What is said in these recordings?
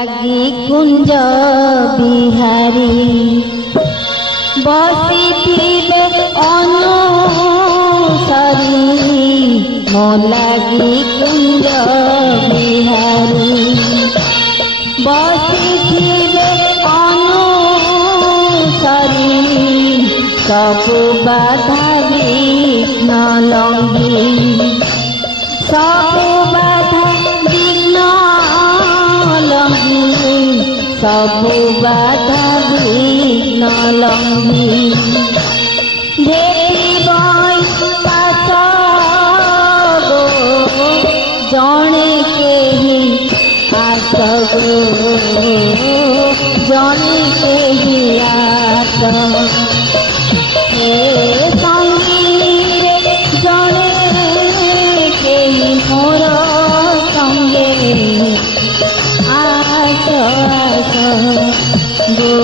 লাগি কুঞ্জ বিহারী বসিথিবে অনুসরি মো লাগি কুঞ্জ বিহারী বসিথিবে অনুসরি सबु बाधा विघ्न लंघी सबु बाधा विघ्न लंघी सबु बाधा विघ्न लंघी जने केही आस गो जने केही आस संगी जने केही मोर संगे आस आस गो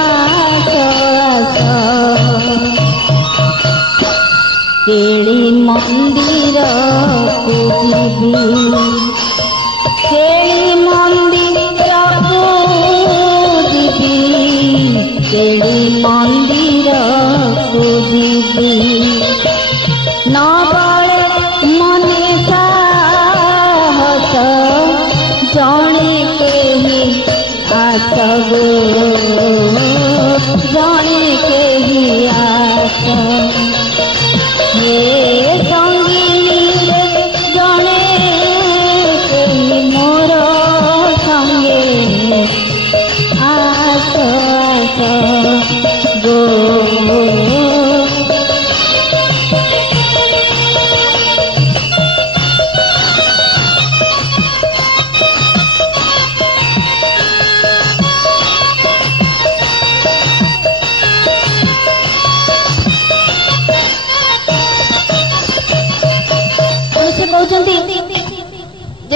आस आस केली मंदिर को जीवी केली मंदिर को जीवी केली मंदिर को जीवी न बले मने साहस जने केही आस गो जने केही आस हे संगी जने केही मोर संगे आस आस गो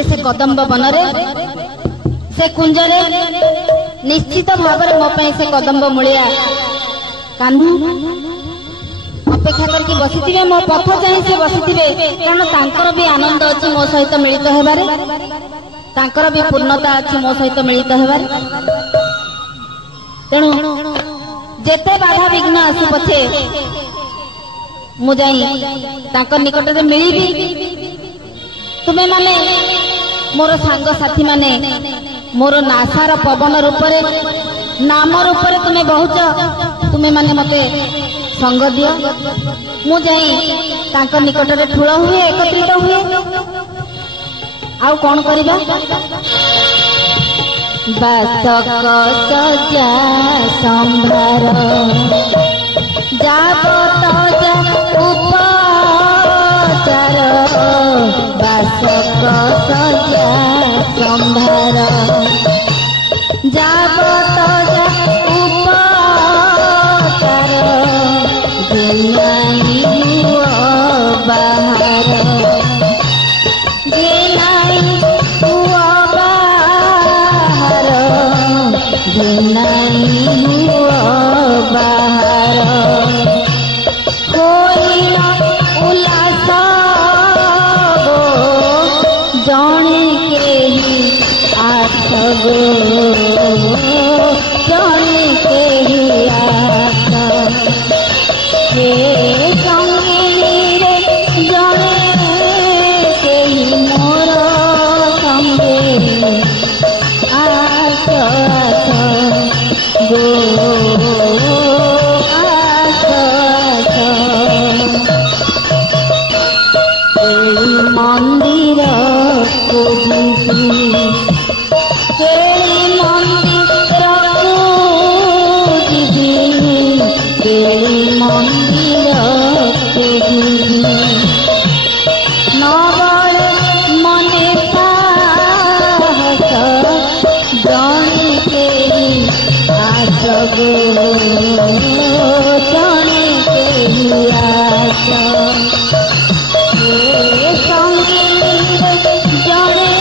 से कदम्ब बनरे से कुंजरे निश्चित भाव मो से कदम्ब मूलिया कान्हू अपेक्षा करके बसी मो पथ चाहे से बसी कारण तांकर भी आनंद अच्छी मो सहित मिलित होबारे तांकर भी पूर्णता अच्छी मो सहित मिलित होबारे तेणु जेते बाधा विघ्न आसु पछे मु जाई तांकर निकट में मिलिबी तुम्हें माने मोर सांग साथी माने मोर नासार पवन रूप नाम रूप तुम्हें बहुत तुम्हें माने मते संग दियो मु जाई तांकर निकट में ठूल हुए एकत्रित हुए आउ कौन करिबा बासक सजा संभार जाबत जा उपचार बासक सजा संभार जाबत जा उपचार दिनाई हुआ बाहर दिनाई हुआ बाहर दिनाई हुआ बाहर कोई ना उल्लास जने केही आस गो जने केही आस हे संगी रे जने केही मोर संगे आस आस गो आस आस मंदिर को जीवी केली मंदिर को जीवी केली मंदिर को जीवी न बले मने साहस जने केही आस गो जने केही आस संगी जने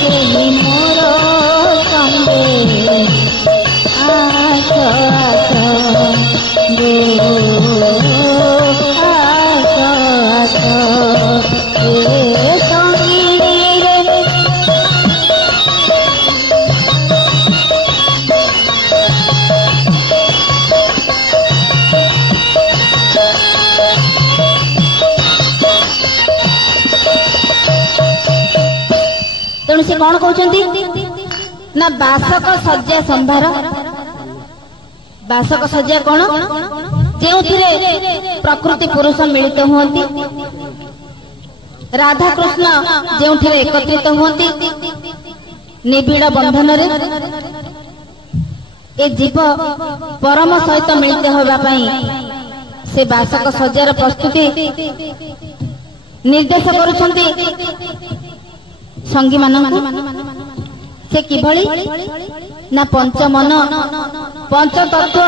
केही मोर तेणु से कौन कहते ना बासक सज्जा संभार। बासक सज्जा कौन जो प्रकृति पुरुष मिलित हुअन्ति, राधा कृष्ण जो एकत्रित हुअन्ति निबिड़ बंधन रे, ए जीव परम सहित मिलित होगा पाई से बासक सज्जार प्रस्तुति निर्देश करुछन्ति संगी मानक। से किभଳି ना पंच मन पंच तत्व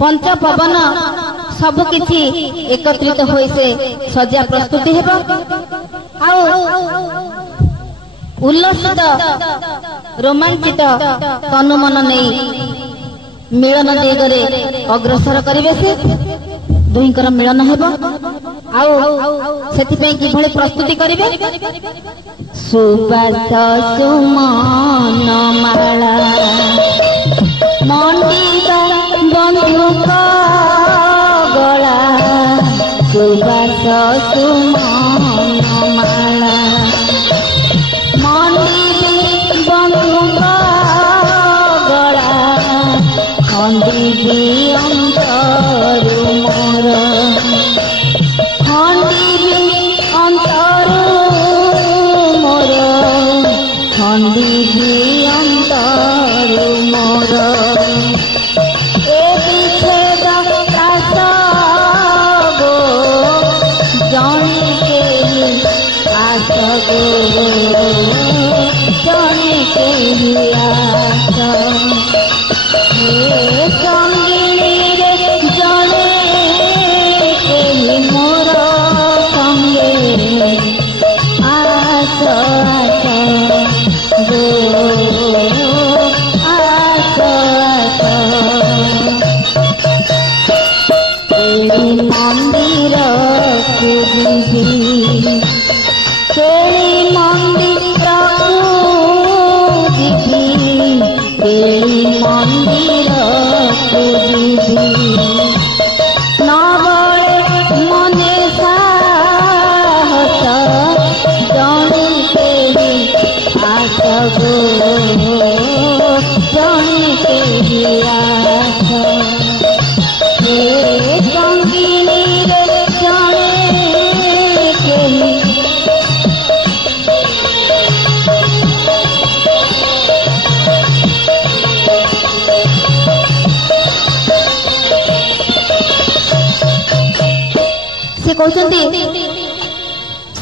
पंच पवन सबु किछि एकत्रित होई से सज्जा प्रस्तुति हेबो। आ उल्लसित रोमांचित तनु मन नहीं मिलन दिगरे अग्रसर करिवे से दुहींकर मिलन हेबो। आउ सेथिपई किभଳି प्रस्तुति करिवे सुबास सुमन माला मंडित बंधुक गला सुबास सुमन माला मंडित बंधुक गला खंडिबी अंतरु मोर खंडिबी अंतरु मोर खंडिबी अंतरु मोर ए विच्छेद आस गो जणे केहि आस गो जणे केहि आस संगिनी रे जणे केहि मोर संगे आस आस गो आस आस केहि मंदिर को जिबि केहि मंदिर को जिबि केहि मंदिर को जिबि नबळे मने साहस जणे केहि आस गो जणे केहि आस हे संगिनी रे जणे केहि से कहते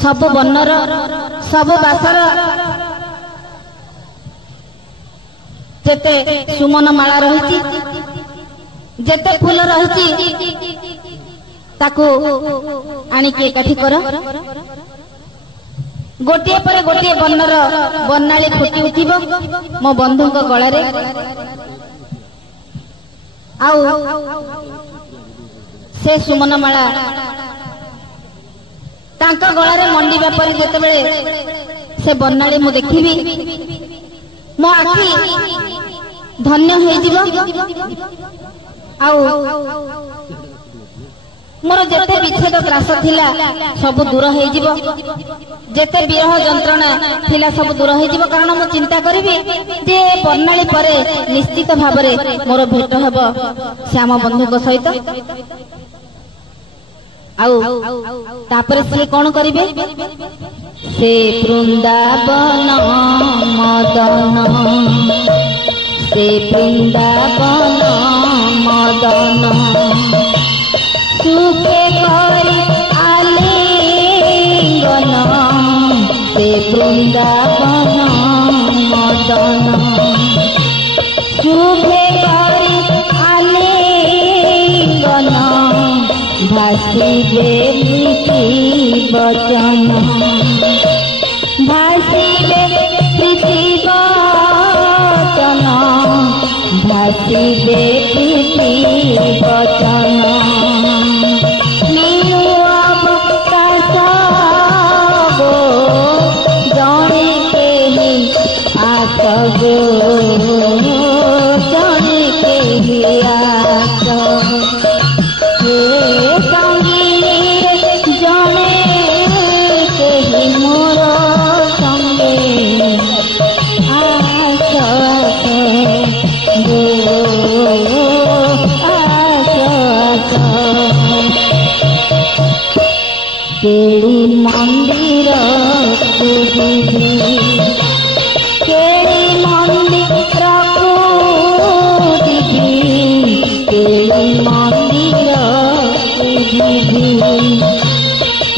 सब वर्णर सब बासर जेते सुमन माला रही जेते फूल रही ताकू आनिकी एकाठी कर गोटे पर गोटे वर्णर वर्णाली फुटी उठिब मो बंधु गलार से सुमन माला तांका गलारे मंडिबा पर जेतेबेले से वर्णाली मु देखिबी मो आखि धन्य होई जिवो। मोर जेते विच्छेद त्रास थिला सब दूर होई जिवो, जेते विरह जंत्रणा थिला सब दूर होई जिवो। कारण मु चिंता करिबी जे वर्णाली परे निश्चित भाबरे मोर भेट हेबो श्याम बंधुक सहित। तापर से कौन करिवे से वृंदावन मदन से वृंदावन मदन सुखे करी आलिंगन से वृंदावन मदन सुखे करी आलिंगन भासिबे प्रीति वचन भासिबे प्रीति वचन भासिबे प्रीति वचन मीनू अवकाश गो जणे केहि आस गो जणे केहि आस संगिनी जणे केहि मोर संग मंदिर पूजिबी केड़ी मंदिर पूजिबी केड़ी मंदिर पूजिबी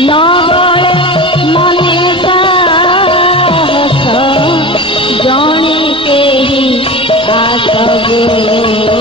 नगले मने साहस जणे केही आसबो